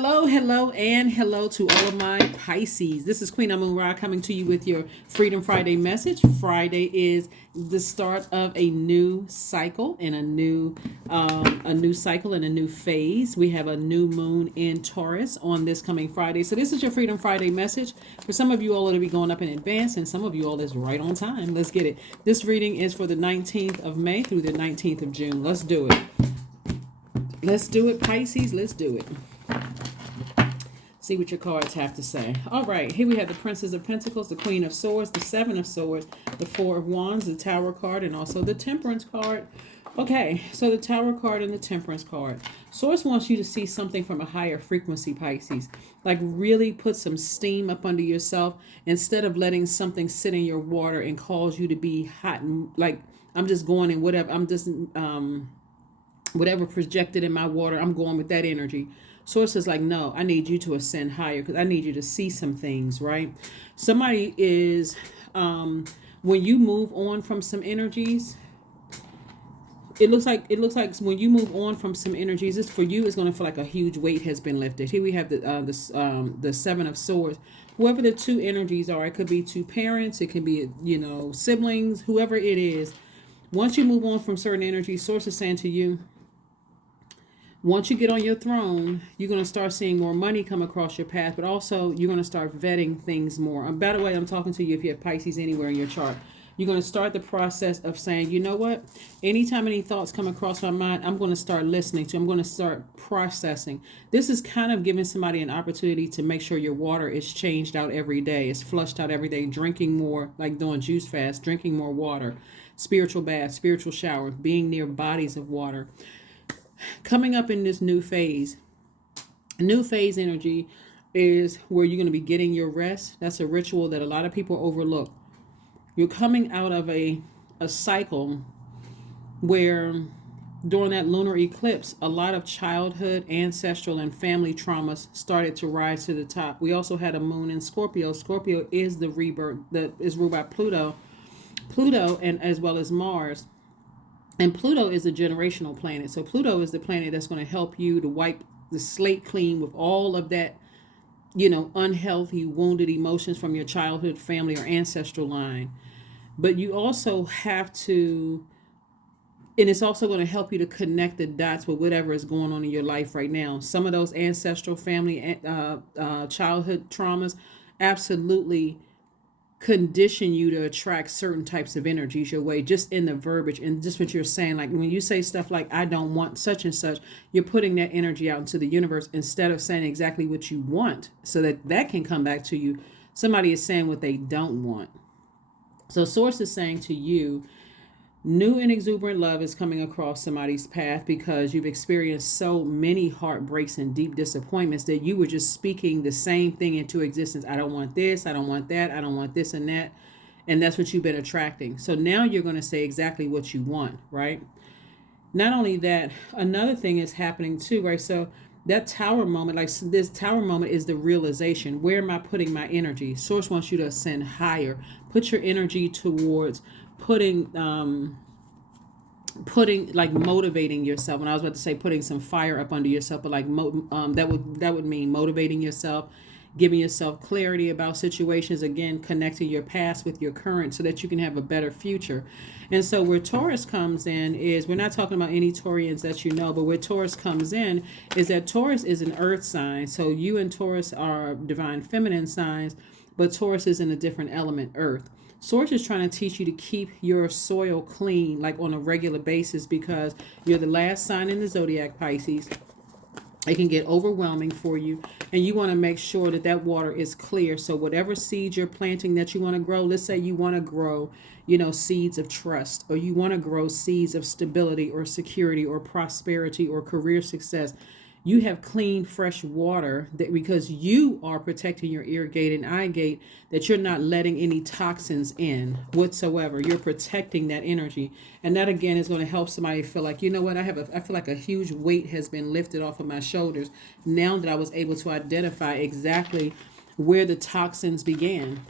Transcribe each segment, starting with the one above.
Hello, hello, and hello to all of my Pisces. This is Queen Amun Ra coming to you with your Freedom Friday message. Friday is the start of a new cycle and a new cycle and a new phase. We have a new moon in Taurus on this coming Friday. So this is your Freedom Friday message. For some of you all, it'll be going up in advance, and some of you all is right on time. Let's get it. This reading is for the 19th of May through the 19th of June. Let's do it. Let's do it, Pisces. Let's do it. See what your cards have to say. All right, here we have the Princess of Pentacles, the Queen of Swords, the Seven of Swords, the Four of Wands, the Tower card, and also the Temperance card. Okay, so the Tower card and the Temperance card. Source wants you to see something from a higher frequency, Pisces. Like really put some steam up under yourself instead of letting something sit in your water and cause you to be hot and like, I'm just going in whatever, I'm just whatever projected in my water, I'm going with that energy. Source is like, no, I need you to ascend higher because I need you to see some things, right? Somebody is, when you move on from some energies, it looks like when you move on from some energies, this for you is going to feel like a huge weight has been lifted. Here we have the Seven of Swords. Whoever the two energies are, it could be two parents, it could be, siblings, whoever it is. Once you move on from certain energies, Source is saying to you, once you get on your throne, you're going to start seeing more money come across your path, but also you're going to start vetting things more. By the way, I'm talking to you if you have Pisces anywhere in your chart. You're going to start the process of saying, you know what? Anytime any thoughts come across my mind, I'm going to start listening to. I'm going to start processing. This is kind of giving somebody an opportunity to make sure your water is changed out every day. It's flushed out every day. Drinking more, like doing juice fast, drinking more water, spiritual bath, spiritual shower, being near bodies of water. Coming up in this new phase energy is where you're going to be getting your rest. That's a ritual that a lot of people overlook. You're coming out of a cycle where during that lunar eclipse, a lot of childhood, ancestral, and family traumas started to rise to the top. We also had a moon in Scorpio. Scorpio is the rebirth that is ruled by Pluto, and as well as Mars. And Pluto is a generational planet. So Pluto is the planet that's going to help you to wipe the slate clean with all of that, unhealthy, wounded emotions from your childhood, family, or ancestral line. But you also have to, and it's also going to help you to connect the dots with whatever is going on in your life right now. Some of those ancestral family, childhood traumas absolutely condition you to attract certain types of energies your way, just in the verbiage and just what you're saying. Like when you say stuff like, I don't want such and such, you're putting that energy out into the universe instead of saying exactly what you want so that can come back to you. Somebody is saying what they don't want. So Source is saying to you, new and exuberant love is coming across somebody's path because you've experienced so many heartbreaks and deep disappointments that you were just speaking the same thing into existence. I don't want this, I don't want that, I don't want this and that. And that's what you've been attracting. So now you're going to say exactly what you want, right? Not only that, another thing is happening too, right? So that tower moment, like this tower moment is the realization. Where am I putting my energy? Source wants you to ascend higher. Put your energy towards putting like motivating yourself. And I was about to say putting some fire up under yourself, but like that would mean motivating yourself, giving yourself clarity about situations, again connecting your past with your current so that you can have a better future. And so where Taurus comes in is, we're not talking about any Taurians that you know, but where Taurus comes in is that Taurus is an earth sign. So you and Taurus are divine feminine signs, but Taurus is in a different element, earth. Source is trying to teach you to keep your soil clean, like on a regular basis, because you're the last sign in the Zodiac, Pisces. It can get overwhelming for you, and you want to make sure that that water is clear. So whatever seeds you're planting that you want to grow, let's say you want to grow, seeds of trust, or you want to grow seeds of stability or security or prosperity or career success. You have clean, fresh water that because you are protecting your ear gate and eye gate, that you're not letting any toxins in whatsoever. You're protecting that energy. And that, again, is going to help somebody feel like, you know what, I feel like a huge weight has been lifted off of my shoulders now that I was able to identify exactly where the toxins began.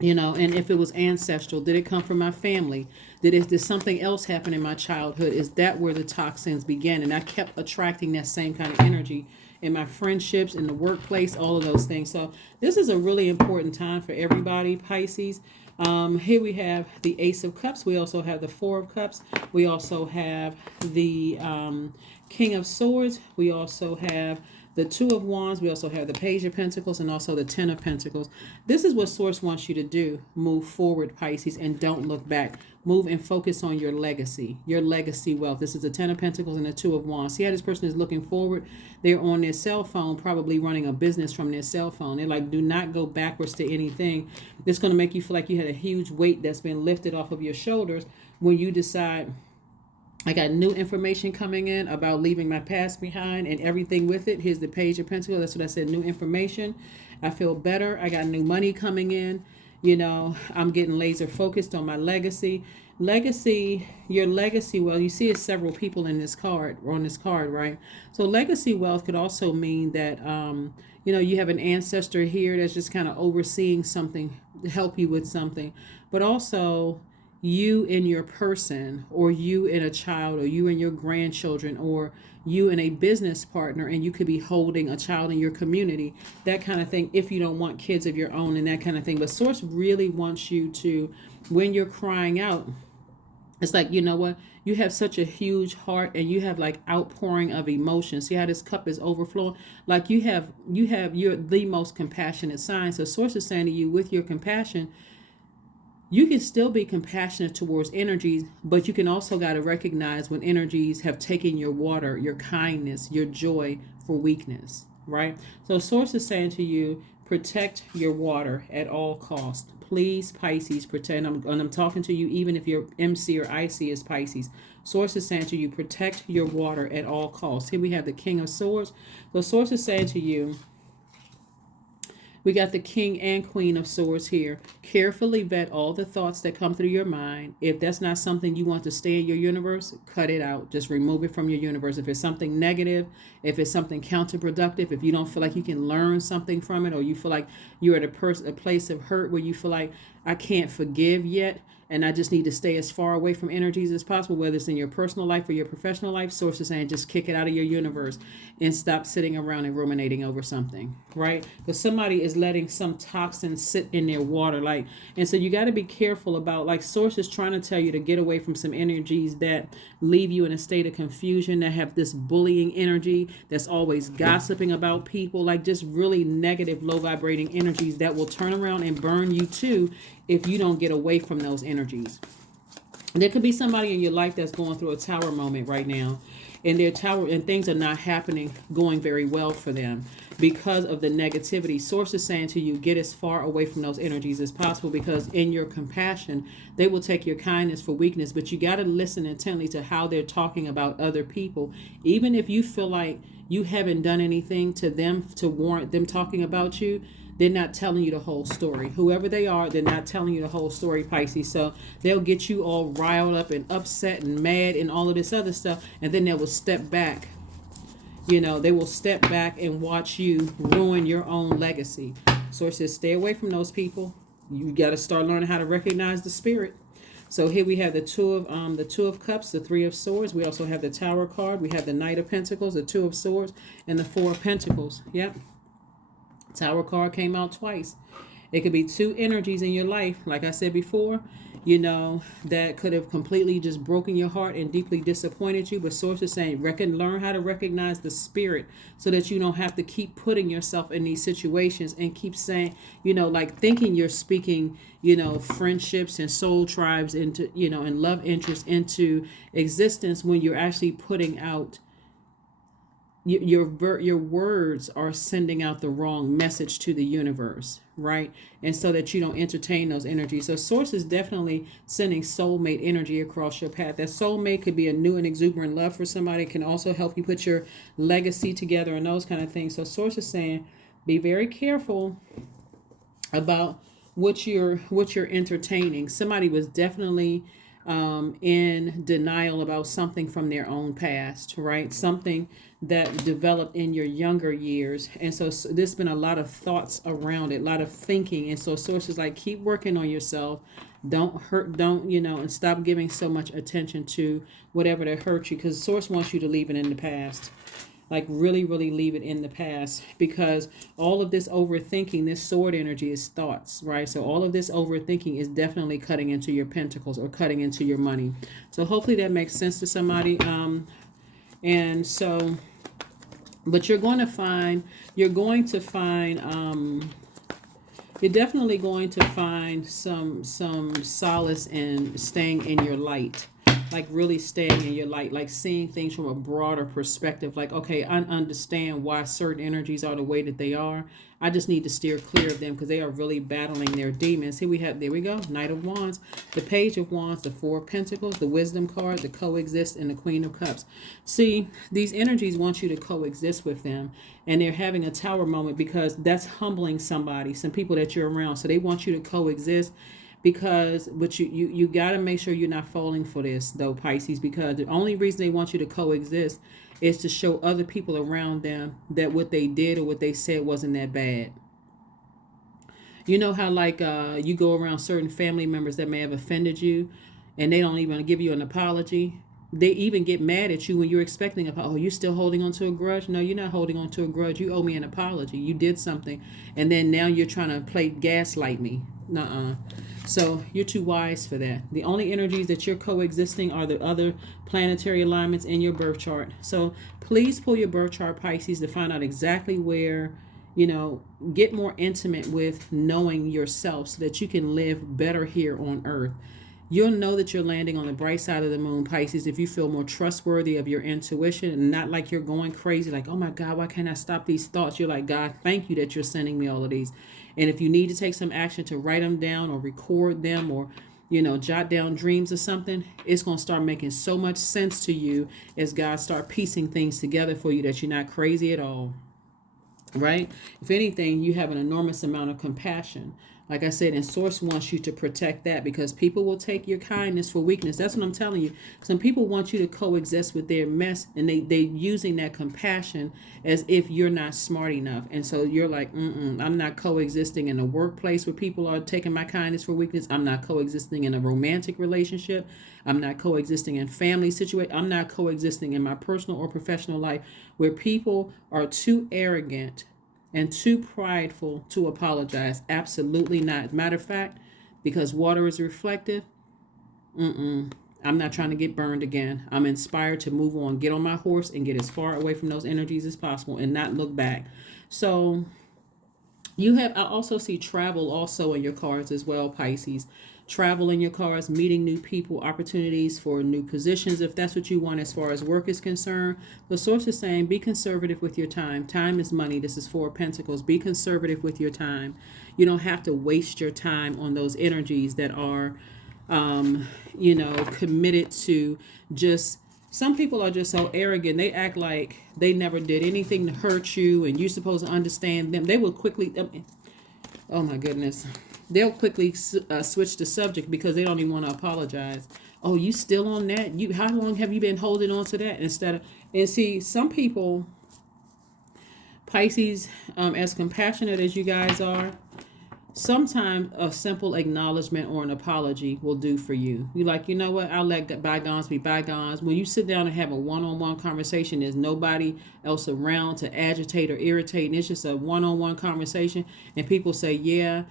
And if it was ancestral, did it come from my family? Did something else happen in my childhood? Is that where the toxins began? And I kept attracting that same kind of energy in my friendships, in the workplace, all of those things. So this is a really important time for everybody, Pisces. Here we have the Ace of Cups. We also have the Four of Cups. We also have the King of Swords. We also have the Two of Wands. We also have the Page of Pentacles and also the Ten of Pentacles. This is what Source wants you to do. Move forward, Pisces, and don't look back. Move and focus on your legacy wealth. This is the Ten of Pentacles and the Two of Wands. See how this person is looking forward? They're on their cell phone, probably running a business from their cell phone. They're like, do not go backwards to anything. It's going to make you feel like you had a huge weight that's been lifted off of your shoulders when you decide, I got new information coming in about leaving my past behind and everything with it. Here's the Page of Pentacles. That's what I said, new information. I feel better. I got new money coming in. You know, I'm getting laser focused on my legacy. Your legacy, well, you see it's several people in this card, or on this card, right? So legacy wealth could also mean that, you know, you have an ancestor here that's just kind of overseeing something to help you with something. But also you in your person, or you in a child, or you and your grandchildren, or you and a business partner, and you could be holding a child in your community, that kind of thing, if you don't want kids of your own and that kind of thing. But Source really wants you to, when you're crying out, it's like, you know what, you have such a huge heart and you have like outpouring of emotion. See how this cup is overflowing? Like you're the most compassionate sign. So Source is saying to you, with your compassion, you can still be compassionate towards energies, but you can also got to recognize when energies have taken your water, your kindness, your joy for weakness, right? So Source is saying to you, protect your water at all costs. Please, Pisces, protect. And I'm talking to you even if your MC or IC is Pisces. Source is saying to you, protect your water at all costs. Here we have the King of Swords. So Source is saying to you, we got the King and Queen of Swords here. Carefully vet all the thoughts that come through your mind. If that's not something you want to stay in your universe, cut it out. Just remove it from your universe. If it's something negative, if it's something counterproductive, if you don't feel like you can learn something from it, or you feel like you're at a place of hurt where you feel like, I can't forgive yet, and I just need to stay as far away from energies as possible, whether it's in your personal life or your professional life, Source is saying just kick it out of your universe and stop sitting around and ruminating over something, right? Because somebody is letting some toxin sit in their water. And so you got to be careful about, like, Source is trying to tell you to get away from some energies that leave you in a state of confusion, that have this bullying energy, that's always gossiping about people, like just really negative, low vibrating energies that will turn around and burn you too if you don't get away from those energies. There could be somebody in your life that's going through a tower moment right now, and their tower and things are not happening, going very well for them because of the negativity. Source is saying to you, get as far away from those energies as possible, because in your compassion, they will take your kindness for weakness. But you got to listen intently to how they're talking about other people, even if you feel like you haven't done anything to them to warrant them talking about you. They're not telling you the whole story. Whoever they are, they're not telling you the whole story, Pisces. So they'll get you all riled up and upset and mad and all of this other stuff. And then they will step back. You know, they will step back and watch you ruin your own legacy. So it says stay away from those people. You got to start learning how to recognize the spirit. So here we have the Two of Cups, the Three of Swords. We also have the Tower card. We have the Knight of Pentacles, the Two of Swords, and the Four of Pentacles. Yep. Tower card came out twice. It could be two energies in your life, like I said before, you know, that could have completely just broken your heart and deeply disappointed you. But Source is saying, learn how to recognize the spirit so that you don't have to keep putting yourself in these situations and keep saying, you know, like thinking you're speaking, you know, friendships and soul tribes into, you know, and love interests into existence when you're actually putting out your words are sending out the wrong message to the universe, right? And so that you don't entertain those energies. So Source is definitely sending soulmate energy across your path. That soulmate could be a new and exuberant love for somebody. It can also help you put your legacy together and those kind of things. So Source is saying, be very careful about what you're entertaining. Somebody was definitely in denial about something from their own past, right? Something that developed in your younger years. And so there's been a lot of thoughts around it, a lot of thinking. And so Source is like, keep working on yourself. Don't hurt, and stop giving so much attention to whatever that hurt you, because Source wants you to leave it in the past. Like really, really leave it in the past, because all of this overthinking, this sword energy is thoughts, right? So all of this overthinking is definitely cutting into your pentacles or cutting into your money. So hopefully that makes sense to somebody. And so, but you're definitely going to find some solace in staying in your light, like really staying in your light, like seeing things from a broader perspective. Like, okay, I understand why certain energies are the way that they are. I just need to steer clear of them because they are really battling their demons. There we go, Knight of Wands, the Page of Wands, the Four of Pentacles, the Wisdom card, the Coexist, and the Queen of Cups. See, these energies want you to coexist with them, and they're having a tower moment because that's humbling somebody, some people that you're around. So they want you to coexist, but you got to make sure you're not falling for this though, Pisces, because the only reason they want you to coexist is to show other people around them that what they did or what they said wasn't that bad. You know how like you go around certain family members that may have offended you, and they don't even give you an apology. They even get mad at you when you're expecting oh, you're still holding on to a grudge? No, you're not holding on to a grudge. You owe me an apology. You did something, and then now you're trying to play gaslight me. Nuh-uh. So you're too wise for that. The only energies that you're coexisting are the other planetary alignments in your birth chart. So please pull your birth chart, Pisces, to find out exactly where, get more intimate with knowing yourself so that you can live better here on earth. You'll know that you're landing on the bright side of the moon, Pisces, if you feel more trustworthy of your intuition and not like you're going crazy, like, oh my God, why can't I stop these thoughts? You're like, God, thank you that you're sending me all of these. And if you need to take some action to write them down or record them or, jot down dreams or something, it's going to start making so much sense to you as God start piecing things together for you that you're not crazy at all. Right? If anything, you have an enormous amount of compassion. Like I said, and Source wants you to protect that because people will take your kindness for weakness. That's what I'm telling you. Some people want you to coexist with their mess, and they're using that compassion as if you're not smart enough. And so you're like, I'm not coexisting in a workplace where people are taking my kindness for weakness. I'm not coexisting in a romantic relationship. I'm not coexisting in family situation. I'm not coexisting in my personal or professional life where people are too arrogant and too prideful to apologize. Absolutely not. Matter of fact, because water is reflective, I'm not trying to get burned again. I'm inspired to move on, get on my horse, and get as far away from those energies as possible and not look back. So I also see travel also in your cards as well, Pisces. Travel in your cards, meeting new people, opportunities for new positions, if that's what you want as far as work is concerned. The Source is saying be conservative with your time. Time is money. This is Four of Pentacles. Be conservative with your time. You don't have to waste your time on those energies that are, committed to just... Some people are just so arrogant. They act like they never did anything to hurt you and you're supposed to understand them. They will quickly... Oh my goodness. They'll quickly switch the subject because they don't even want to apologize. Oh, you still on that? How long have you been holding on to that? And see, some people, Pisces, as compassionate as you guys are, sometimes a simple acknowledgement or an apology will do for you. You're like, you know what? I'll let bygones be bygones. When you sit down and have a one-on-one conversation, there's nobody else around to agitate or irritate, and it's just a one-on-one conversation, and people say, yeah,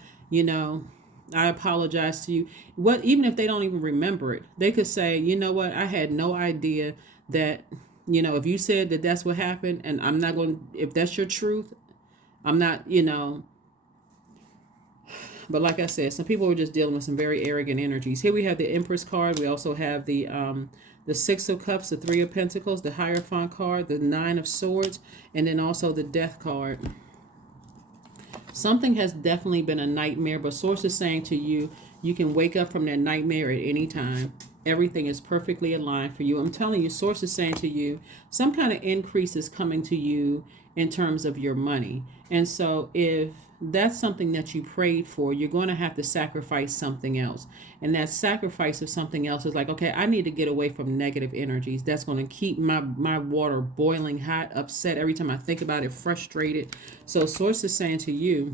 I apologize to you. Even if they don't even remember it, they could say, you know what? I had no idea that, if you said that that's what happened, and I'm not going, if that's your truth, I'm not, But like I said, some people are just dealing with some very arrogant energies. Here we have the Empress card. We also have the Six of Cups, the Three of Pentacles, the Hierophant card, the Nine of Swords, and then also the Death card. Something has definitely been a nightmare, but Source is saying to you, you can wake up from that nightmare at any time. Everything is perfectly aligned for you. I'm telling you, Source is saying to you, some kind of increase is coming to you in terms of your money. And so if that's something that you prayed for, you're going to have to sacrifice something else. And that sacrifice of something else is like, okay, I need to get away from negative energies. That's going to keep my water boiling hot, upset every time I think about it, frustrated. So Source is saying to you,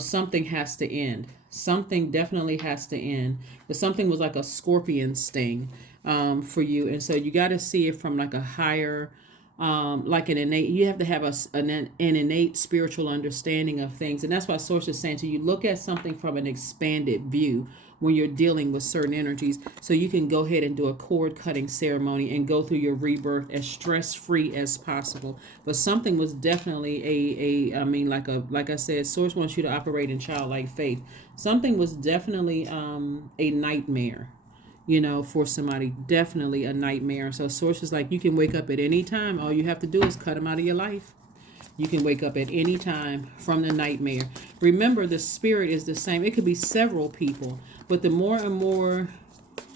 something has to end. Something definitely has to end. But something was like a scorpion sting. for you. And so you got to see it from like a higher, like an innate, you have to have an innate spiritual understanding of things. And that's why Source is saying to you, look at something from an expanded view when you're dealing with certain energies, so you can go ahead and do a cord cutting ceremony and go through your rebirth as stress free as possible. But something was definitely I mean, like I said, Source wants you to operate in childlike faith. Something was definitely a nightmare, for somebody, definitely a nightmare. So Source is like, you can wake up at any time. All you have to do is cut them out of your life. You can wake up at any time from the nightmare. Remember, the spirit is the same. It could be several people, but the more and more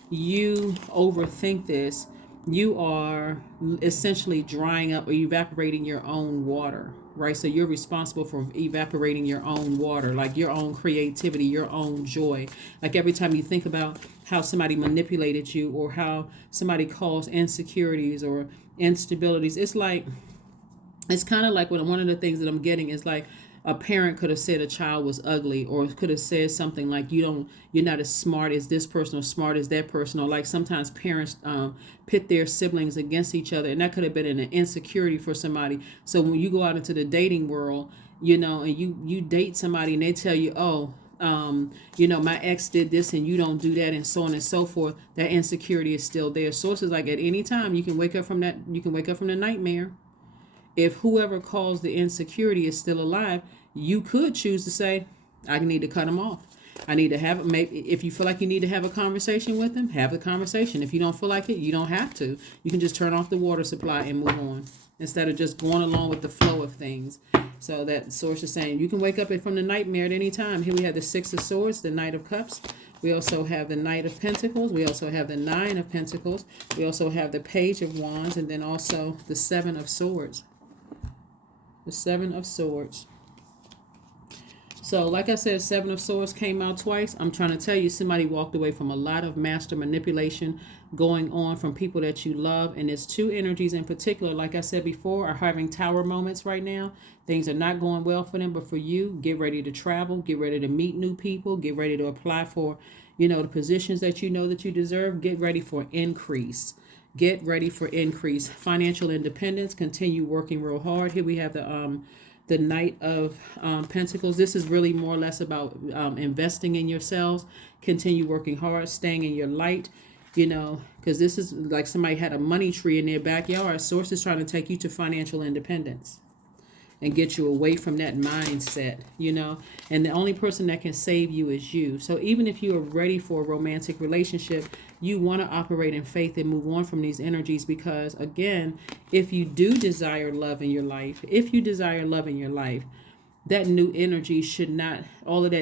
you overthink this, you are essentially drying up or evaporating your own water, right? So you're responsible for evaporating your own water, like your own creativity, your own joy. Like every time you think about how somebody manipulated you or how somebody caused insecurities or instabilities, it's kind of like one of the things that I'm getting is like a parent could have said a child was ugly, or could have said something like you're not as smart as this person or smart as that person, or like sometimes parents pit their siblings against each other, and that could have been an insecurity for somebody. So when you go out into the dating world, and you date somebody and they tell you, oh, my ex did this and you don't do that, and so on and so forth, that insecurity is still there. Sources like at any time you can wake up from that, you can wake up from the nightmare. If whoever caused the insecurity is still alive, you could choose to say, I need to cut them off. I need to have, maybe if you feel like you need to have a conversation with them, have the conversation. If you don't feel like it, you don't have to. You can just turn off the water supply and move on, instead of just going along with the flow of things. So that Source is saying you can wake up from the nightmare at any time. Here we have the Six of Swords, the Knight of Cups. We also have the Knight of Pentacles. We also have the Nine of Pentacles. We also have the Page of Wands, and then also the Seven of Swords. The Seven of Swords. So like I said, Seven of Swords came out twice. I'm trying to tell you, somebody walked away from a lot of master manipulation going on from people that you love. And there's two energies in particular, like I said before, are having tower moments right now. Things are not going well for them. But for you, get ready to travel. Get ready to meet new people. Get ready to apply for, the positions that you know that you deserve. Get ready for increase. Get ready for increase. Financial independence. Continue working real hard. Here we have the Knight of Pentacles. This is really more or less about investing in yourselves. Continue working hard, staying in your light, because this is like somebody had a money tree in their backyard. Source is trying to take you to financial independence and get you away from that mindset, and the only person that can save you is you. So even if you are ready for a romantic relationship, you want to operate in faith and move on from these energies, because again, if you do desire love in your life, that new energy should not, all of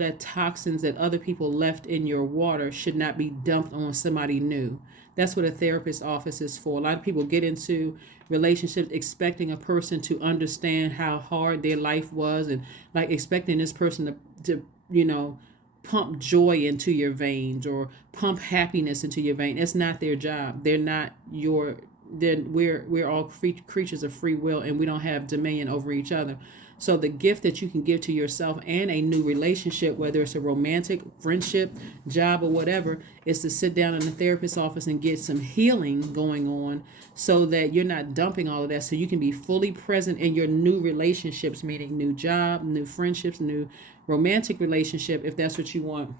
that toxins that other people left in your water should not be dumped on somebody new. That's what a therapist's office is for. A lot of people get into relationships expecting a person to understand how hard their life was, and like expecting this person to pump joy into your veins or pump happiness into your vein. It's not their job. They're not your. We're all creatures of free will, and we don't have dominion over each other. So the gift that you can give to yourself and a new relationship, whether it's a romantic, friendship, job, or whatever, is to sit down in the therapist's office and get some healing going on, so that you're not dumping all of that, so you can be fully present in your new relationships, meaning new job, new friendships, new romantic relationship, if that's what you want,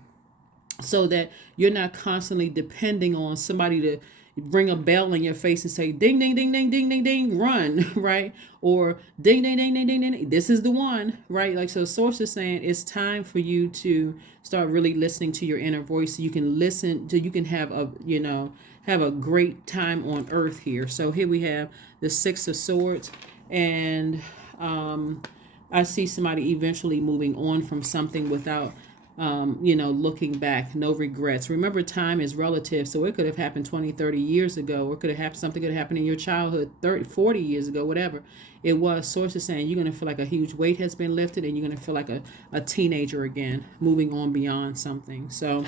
so that you're not constantly depending on somebody to bring a bell in your face and say ding ding ding ding ding ding ding, run, right? Or ding ding ding ding ding ding, this is the one, right? Like, so Source is saying it's time for you to start really listening to your inner voice, so you can have a great time on earth here. So here we have the Six of Swords, and I see somebody eventually moving on from something without looking back, no regrets. Remember, time is relative, so it could have happened 20, 30 years ago, or something could have happened in your childhood 30, 40 years ago, whatever it was. Source is saying you're going to feel like a huge weight has been lifted, and you're going to feel like a teenager again, moving on beyond something. So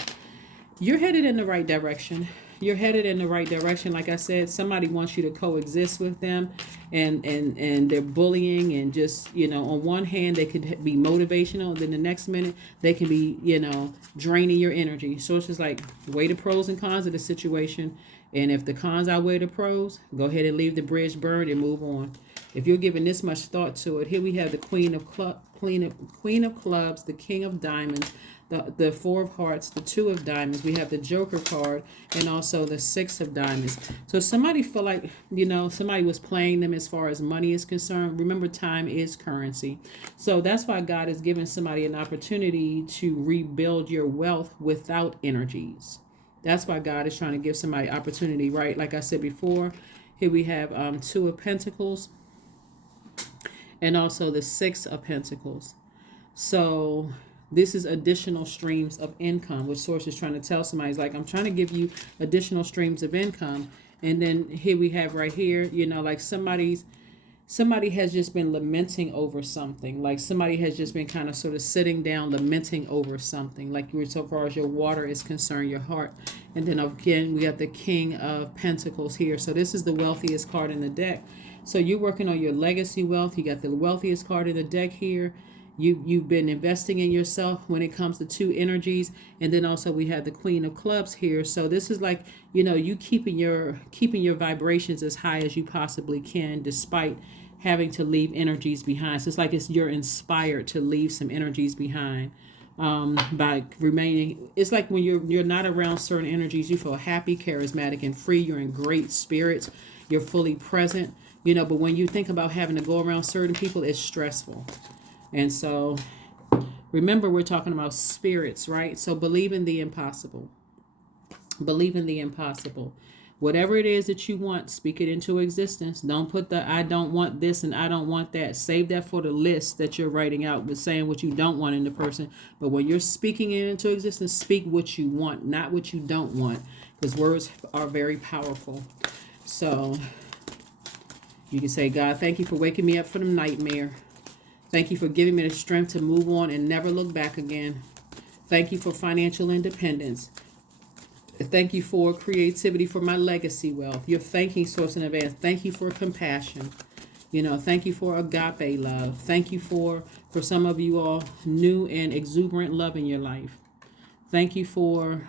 you're headed in the right direction. you're headed in the right direction. Like I said, somebody wants you to coexist with them, and they're bullying, and just, on one hand they could be motivational, and then the next minute they can be, draining your energy. So it's just like, weigh the pros and cons of the situation, and if the cons outweigh the pros, go ahead and leave the bridge burned and move on. If you're giving this much thought to it, here we have the Queen of Clubs, the King of Diamonds, the Four of Hearts, the Two of Diamonds. We have the Joker card, and also the Six of Diamonds. So somebody feel like, somebody was playing them as far as money is concerned. Remember, time is currency. So that's why God is giving somebody an opportunity to rebuild your wealth without energies. That's why God is trying to give somebody opportunity, right? Like I said before, here we have Two of Pentacles, and also the Six of Pentacles. So this is additional streams of income, which Source is trying to tell somebody. Is like, I'm trying to give you additional streams of income. And then here we have right here, like somebody has just been lamenting over something. Like somebody has just been kind of sort of sitting down lamenting over something. Like you were, so far as your water is concerned, your heart. And then again, we have the King of Pentacles here. So this is the wealthiest card in the deck. So you're working on your legacy wealth. You got the wealthiest card in the deck here. You've been investing in yourself when it comes to two energies. And then also we have the Queen of Clubs here. So this is like, you keeping your vibrations as high as you possibly can, despite having to leave energies behind. So it's like you're inspired to leave some energies behind, by remaining. It's like when you're not around certain energies, you feel happy, charismatic, and free. You're in great spirits. You're fully present. But when you think about having to go around certain people, it's stressful. And so remember, we're talking about spirits, right? So believe in the impossible. Believe in the impossible. Whatever it is that you want, speak it into existence. Don't put the I don't want this and I don't want that. Save that for the list that you're writing out with saying what you don't want in the person. But when you're speaking it into existence, speak what you want, not what you don't want. Because words are very powerful. So you can say, God, thank you for waking me up from the nightmare. Thank you for giving me the strength to move on and never look back again. Thank you for financial independence. Thank you for creativity for my legacy wealth. You're thanking Source in advance. Thank you for compassion. Thank you for agape love. Thank you for some of you all, new and exuberant love in your life. Thank you for,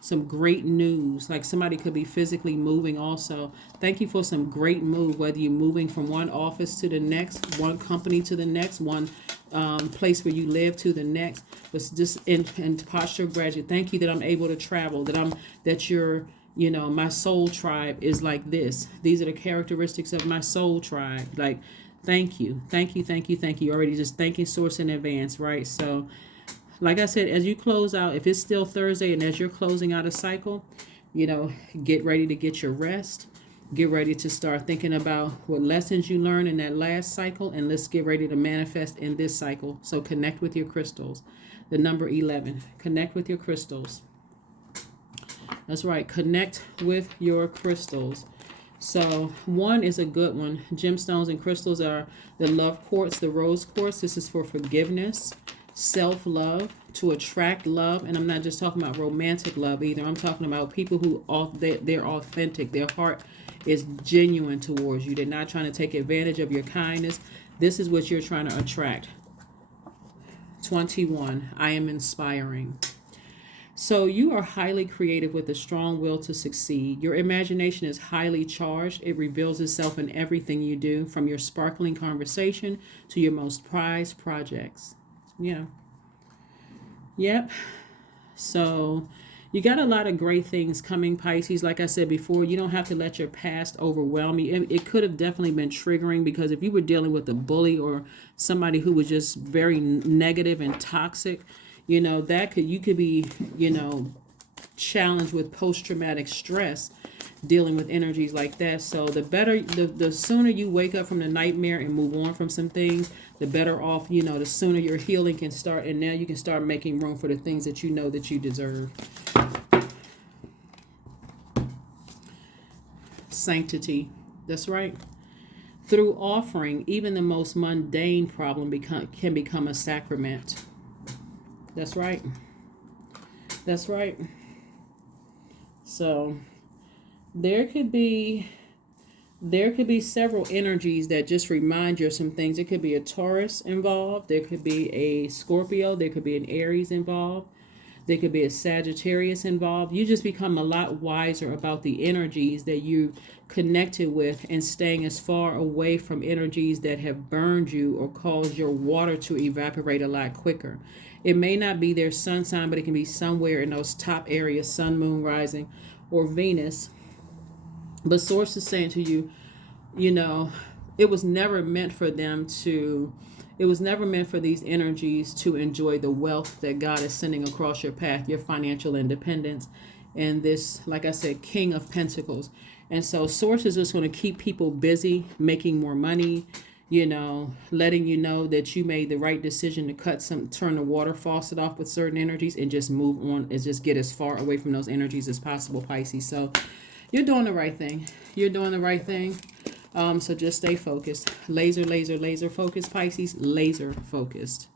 some great news. Like somebody could be physically moving also. Thank you for some great move, whether you're moving from one office to the next, one company to the next, one place where you live to the next. But just in posture of gratitude. Thank you that I'm able to travel, that you're, my soul tribe is like this. These are the characteristics of my soul tribe. Like, thank you. Thank you, thank you, thank you. Already just thanking Source in advance, right? So like I said, as you close out, if it's still Thursday and as you're closing out a cycle, get ready to get your rest. Get ready to start thinking about what lessons you learned in that last cycle, and let's get ready to manifest in this cycle. So connect with your crystals. The number 11, connect with your crystals. That's right, connect with your crystals. So 1 is a good one. Gemstones and crystals are the love quartz, the rose quartz. This is for forgiveness, self-love, to attract love. And I'm not just talking about romantic love either. I'm talking about people who they're authentic. Their heart is genuine towards you. They're not trying to take advantage of your kindness. This is what you're trying to attract. 21, I am inspiring. So you are highly creative with a strong will to succeed. Your imagination is highly charged. It reveals itself in everything you do, from your sparkling conversation to your most prized projects. Yeah. Yep. So you got a lot of great things coming, Pisces. Like I said before, you don't have to let your past overwhelm you. It could have definitely been triggering, because if you were dealing with a bully or somebody who was just very negative and toxic, you could be, challenged with post-traumatic stress, dealing with energies like that. So the sooner you wake up from the nightmare and move on from some things, the better off, the sooner your healing can start. And now you can start making room for the things that you know that you deserve. Sanctity. That's right. Through offering, even the most mundane problem can become a sacrament. That's right. That's right. So there could be several energies that just remind you of some things. It could be a Taurus involved. There could be a Scorpio. There could be an Aries involved. There could be a Sagittarius involved. You just become a lot wiser about the energies that you connected with and staying as far away from energies that have burned you or caused your water to evaporate a lot quicker. It may not be their sun sign, but it can be somewhere in those top areas, sun, moon, rising, or Venus. But source is saying to you, you know, it was never meant for them to, it was never meant for these energies to enjoy the wealth that God is sending across your path, your financial independence, and this, like I said, King of Pentacles. And so source is just going to keep people busy, making more money, letting you know that you made the right decision to turn the water faucet off with certain energies and just move on and just get as far away from those energies as possible, Pisces. So you're doing the right thing. You're doing the right thing. So just stay focused. Laser focused, Pisces. Laser focused.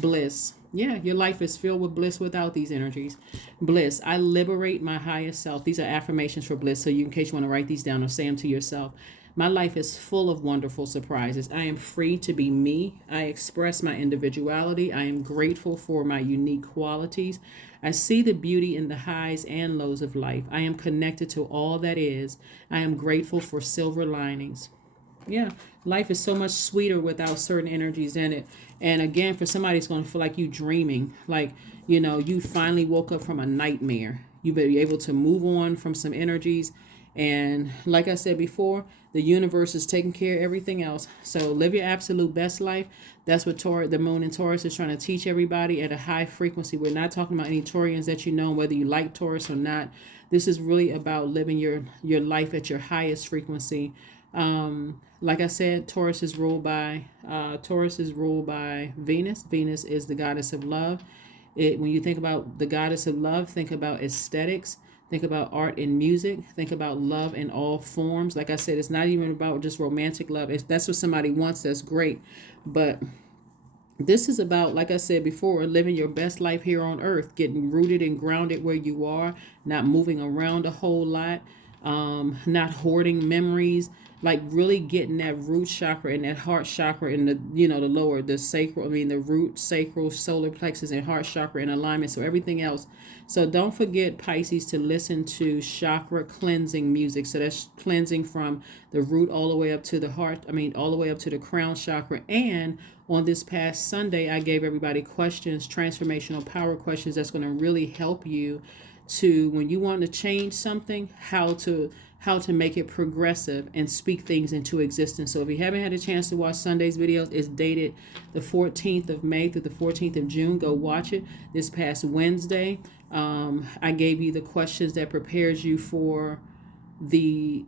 Bliss. Yeah, your life is filled with bliss without these energies. Bliss. I liberate my highest self. These are affirmations for bliss. So in case you want to write these down or say them to yourself. My life is full of wonderful surprises. I am free to be me. I express my individuality. I am grateful for my unique qualities. I see the beauty in the highs and lows of life. I am connected to all that is. I am grateful for silver linings. Yeah, life is so much sweeter without certain energies in it. And again, for somebody, it's going to feel like you dreaming, like, you finally woke up from a nightmare. You've been able to move on from some energies. And like I said before, the universe is taking care of everything else. So live your absolute best life. That's what the moon in Taurus is trying to teach everybody at a high frequency. We're not talking about any Taurians that you know, whether you like Taurus or not. This is really about living your life at your highest frequency. Like I said, Taurus is ruled by Venus. Venus is the goddess of love. When you think about the goddess of love, think about aesthetics. Think about art and music. Think about love in all forms. Like I said, it's not even about just romantic love. If that's what somebody wants, that's great. But this is about, like I said before, living your best life here on earth, getting rooted and grounded where you are, not moving around a whole lot, not hoarding memories, like really getting that root chakra and that heart chakra and the root, sacral, solar plexus, and heart chakra in alignment. So everything else. So don't forget, Pisces, to listen to chakra cleansing music. So that's cleansing from the root all the way up to the heart. All the way up to the crown chakra. And on this past Sunday, I gave everybody questions, transformational power questions that's going to really help you to, when you want to change something, how to make it progressive and speak things into existence. So if you haven't had a chance to watch Sunday's videos, it's dated the 14th of May through the 14th of June. Go watch it. This past Wednesday, I gave you the questions that prepares you for these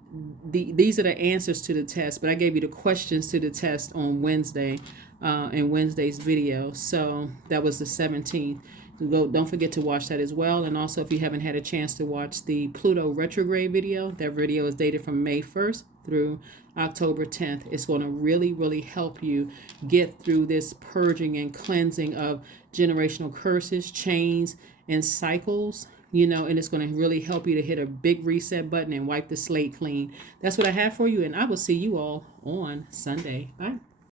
are the answers to the test, but I gave you the questions to the test on Wednesday in Wednesday's video. So that was the 17th. Don't forget to watch that as well. And also, if you haven't had a chance to watch the Pluto retrograde video, that video is dated from May 1st through October 10th. It's going to really, really help you get through this purging and cleansing of generational curses, chains, and cycles, and it's going to really help you to hit a big reset button and wipe the slate clean. That's what I have for you, and I will see you all on Sunday. Bye.